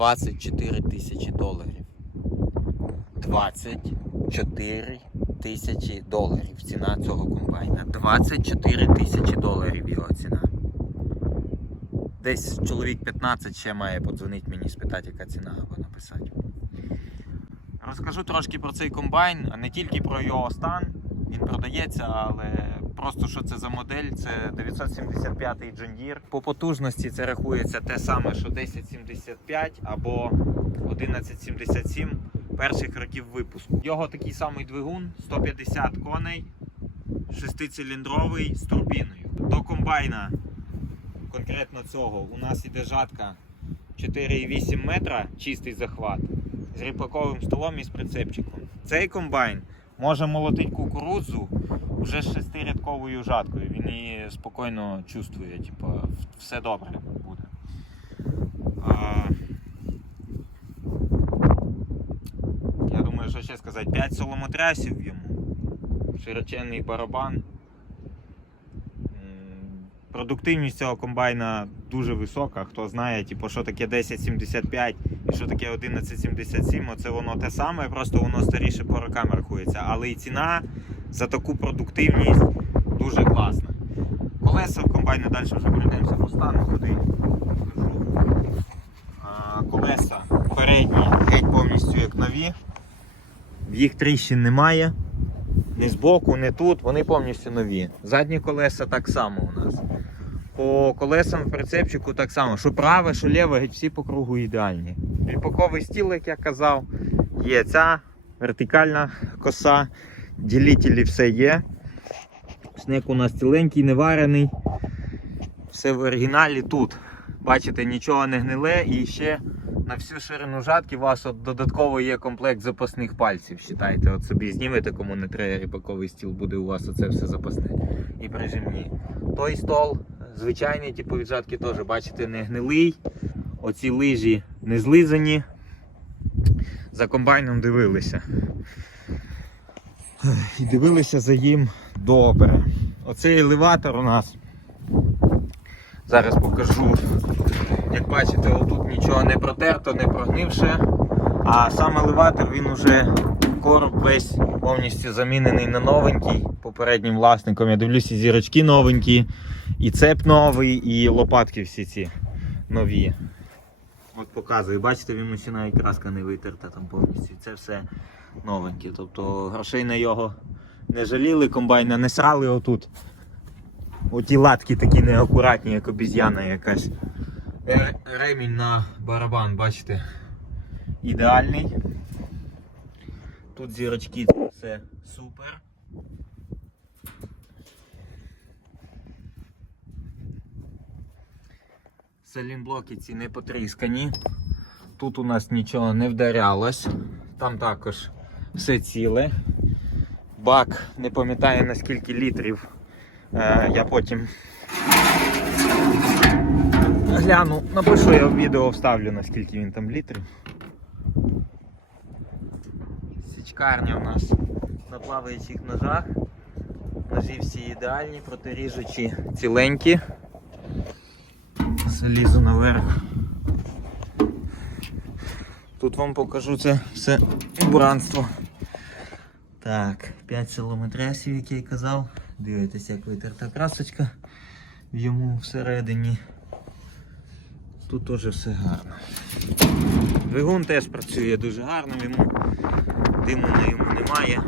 24 тисячі доларів. 24 тисячі доларів ціна цього комбайна. 24 тисячі доларів його ціна. Десь чоловік 15 ще має подзвонити мені, спитати, яка ціна або написати. Розкажу трошки про цей комбайн, а не тільки про його стан. Він продається, але просто що це за модель, це 975 John Deere. По потужності це рахується те саме, що 1075 або 1177 перших років випуску. Його такий самий двигун 150 коней, шестициліндровий з турбіною. До комбайна конкретно цього у нас іде жатка 4,8 метра, чистий захват з ріпаковим столом і з прицепчиком. Цей комбайн може молотити кукурудзу вже з шестирядковою жаткою. Він її спокійно чувствує, типу, все добре буде. А... Я думаю, що ще сказати, 5 соломотрясів йому, широченний барабан. Продуктивність цього комбайна дуже висока. Хто знає, типу, що таке 1075 і що таке 1177, оце воно те саме, просто воно старіше по рокам рахується. Але і ціна за таку продуктивність дуже класна. Колеса в комбайні далі вже пройдемося по стану туди. Колеса передні геть повністю як нові. В їх тріщин немає. Ні збоку, ні тут, вони повністю нові. Задні колеса так само у нас. По колесам в прицепчику так само, що праве, що ліве, геть всі по кругу ідеальні. Ріпаковий стіл, як я казав, є ця вертикальна коса, ділителі все є. Снег у нас ціленький, не варений. Все в оригіналі тут. Бачите, нічого не гниле і ще на всю ширину жатки у вас от додатково є комплект запасних пальців. Считайте, от собі знімете, кому не треба ріпаковий стіл, буде у вас оце все запасне. І прижимні. Той стол, звичайний, типу від жатки теж, бачите, не гнилий. Оці лижі не злизані. За комбайном дивилися. І дивилися за їм добре. Оцей елеватор у нас. Зараз покажу. Як бачите, отут нічого не протерто, не прогнивше. А сам елеватор він уже короб весь повністю замінений на новенький попереднім власником. Я дивлюся, зірочки новенькі, і цеп новий, і лопатки всі ці нові. От показую, бачите, він ще навіть краска не витерта там повністю. Це все новеньке. Тобто грошей на його не жаліли, комбайна не срали отут. Оті латки такі неакуратні, як обіз'яна якась. Ремінь на барабан, бачите, ідеальний. Тут зірочки, все супер. Салінблоки ці не потріскані. Тут у нас нічого не вдарялось. Там також все ціле. Бак не пам'ятаю на скільки літрів. Е, я потім гляну, напишу я в відео вставлю на скільки він там літрів. Січкарня у нас на плаваючих ножах. Ножі всі ідеальні, протиріжучі ціленькі. Залізу наверх. Тут вам покажу це все убранство. Так, 5 силометресів, як я й казав. Дивитесь, як витерта красочка в йому всередині. Тут теж все гарно. Двигун теж працює дуже гарно, йому диму на йому немає.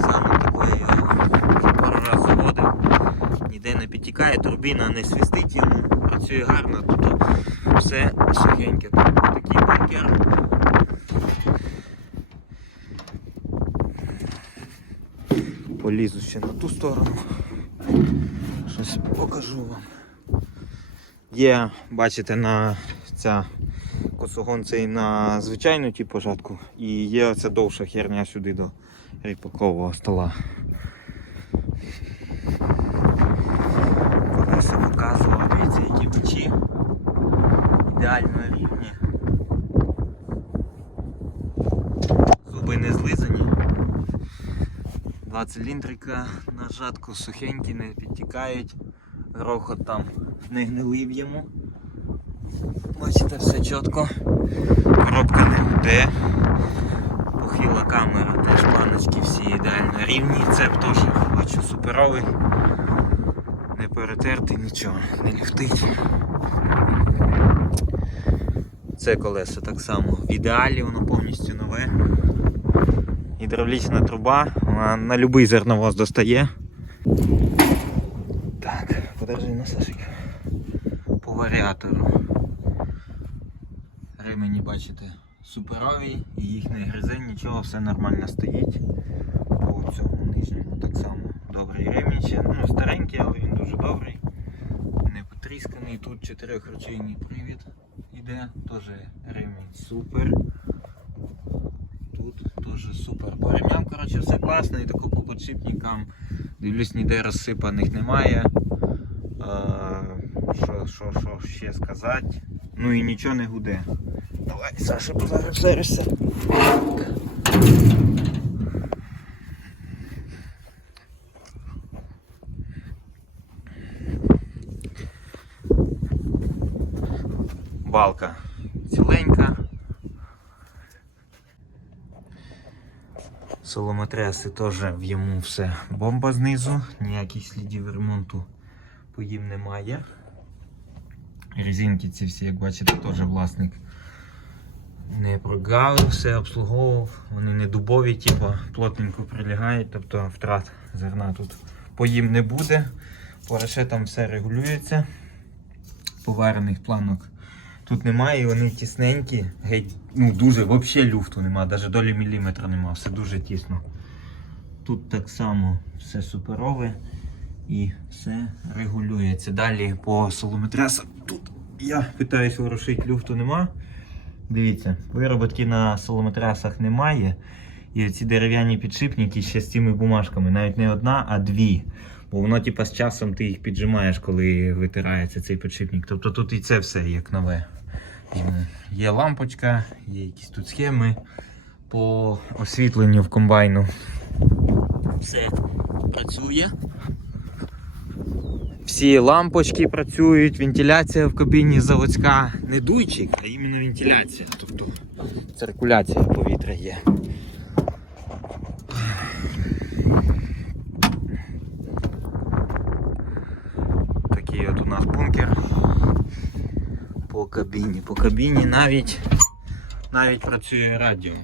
Саме такої його пару разів заводив. Ніде не підтікає, турбіна не свистить йому, працює гарно, тут все сухеньке. Такий бункер. Полізу ще на ту сторону. Щось покажу вам. Є, бачите, на ця косогон цей на звичайну типу жатку і є оця довша херня сюди до ріпакового стола. Колеса показував, дивіться, які печі. Ідеально рівні. Зуби не злизані. Два циліндрика на жатку сухенькі, не підтікають. Грохот там не гнилий в бачите, все чітко. Коробка не гуде. Похила камера, теж планочки всі ідеально рівні. Цеп теж бачу суперовий. Не перетертий нічого, не ліфтить. Це колесо так само в ідеалі, воно повністю нове. Гідравлічна труба, вона на будь-який зерновоз достає. Так, подержи на Сашик. По варіатору. Ремені, бачите, суперові, і їх не гризе, нічого, все нормально стоїть. По цьому нижньому так само добрий ремінь ще. Ну, старенький, але він дуже добрий. Не потрісканий. Тут чотирьохручейний привід іде, теж ремінь супер. Тут теж супер. По ремням, коротше, все класно і тако по подшипникам. Дивлюсь, ніде розсипаних немає. Що, що, що ще сказати? Ну і нічого не гуде. Давай, Саша, позаришся. Балка ціленька. Соломотреси теж в йому все бомба знизу, ніяких слідів ремонту по їм немає. Резинки ці всі, як бачите, теж власник не прогавив, все обслуговував. Вони не дубові, типу, плотненько прилягають, тобто втрат зерна тут по їм не буде. По решетам все регулюється. Поварених планок тут немає, і вони тісненькі, геть, ну дуже, взагалі люфту немає, навіть долі міліметра немає, все дуже тісно. Тут так само все суперове і все регулюється. Далі по солометресам тут я питаюсь ворушити, люфту нема. Дивіться, вироботки на солометресах немає. І ці дерев'яні підшипники ще з цими бумажками, навіть не одна, а дві. Бо воно, типа, з часом ти їх піджимаєш, коли витирається цей підшипник. Тобто тут і це все як нове. Є лампочка, є якісь тут схеми по освітленню в комбайну. Все працює. Всі лампочки працюють, вентиляція в кабіні заводська. Не дуйчик, а іменно вентиляція. Тобто циркуляція повітря є. Такий от у нас бункер по кабіні. По кабіні навіть навіть працює радіо.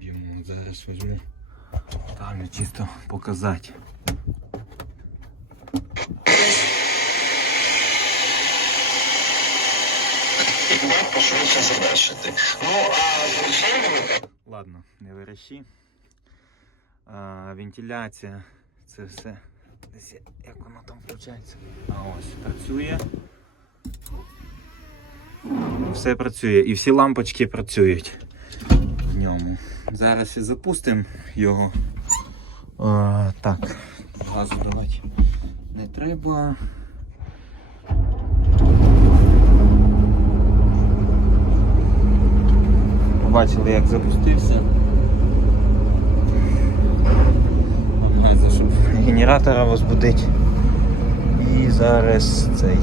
Йому зараз візьму. Ставлю чисто показати. Вам пошвидше завершити. Ну а причинами Ладно, не. А, вентиляція. Це все. Десь як воно там включається. А ось працює. Все працює. І всі лампочки працюють в ньому. Зараз і запустимо його. А, так, газу давати не треба. Побачили, як запустився. Щоб генератора возбудить. І зараз цей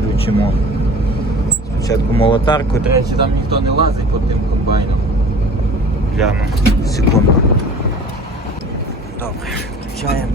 включимо спочатку молотарку. До речі, там ніхто не лазить під тим комбайном. Гляну, секунду. Добре, включаємо.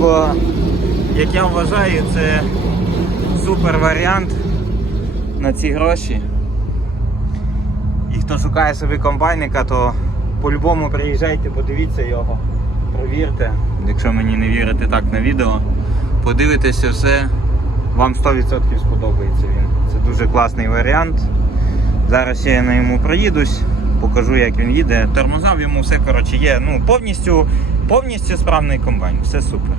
Бо як я вважаю, це супер варіант на ці гроші. І хто шукає собі комбайника, то по-любому приїжджайте, подивіться його, провірте. Якщо мені не вірите так на відео, подивитеся все, вам 100% сподобається він. Це дуже класний варіант. Зараз я на йому проїдусь, покажу, як він їде. Тормозав йому все коротше є. Ну, повністю, повністю справний комбайн, все супер.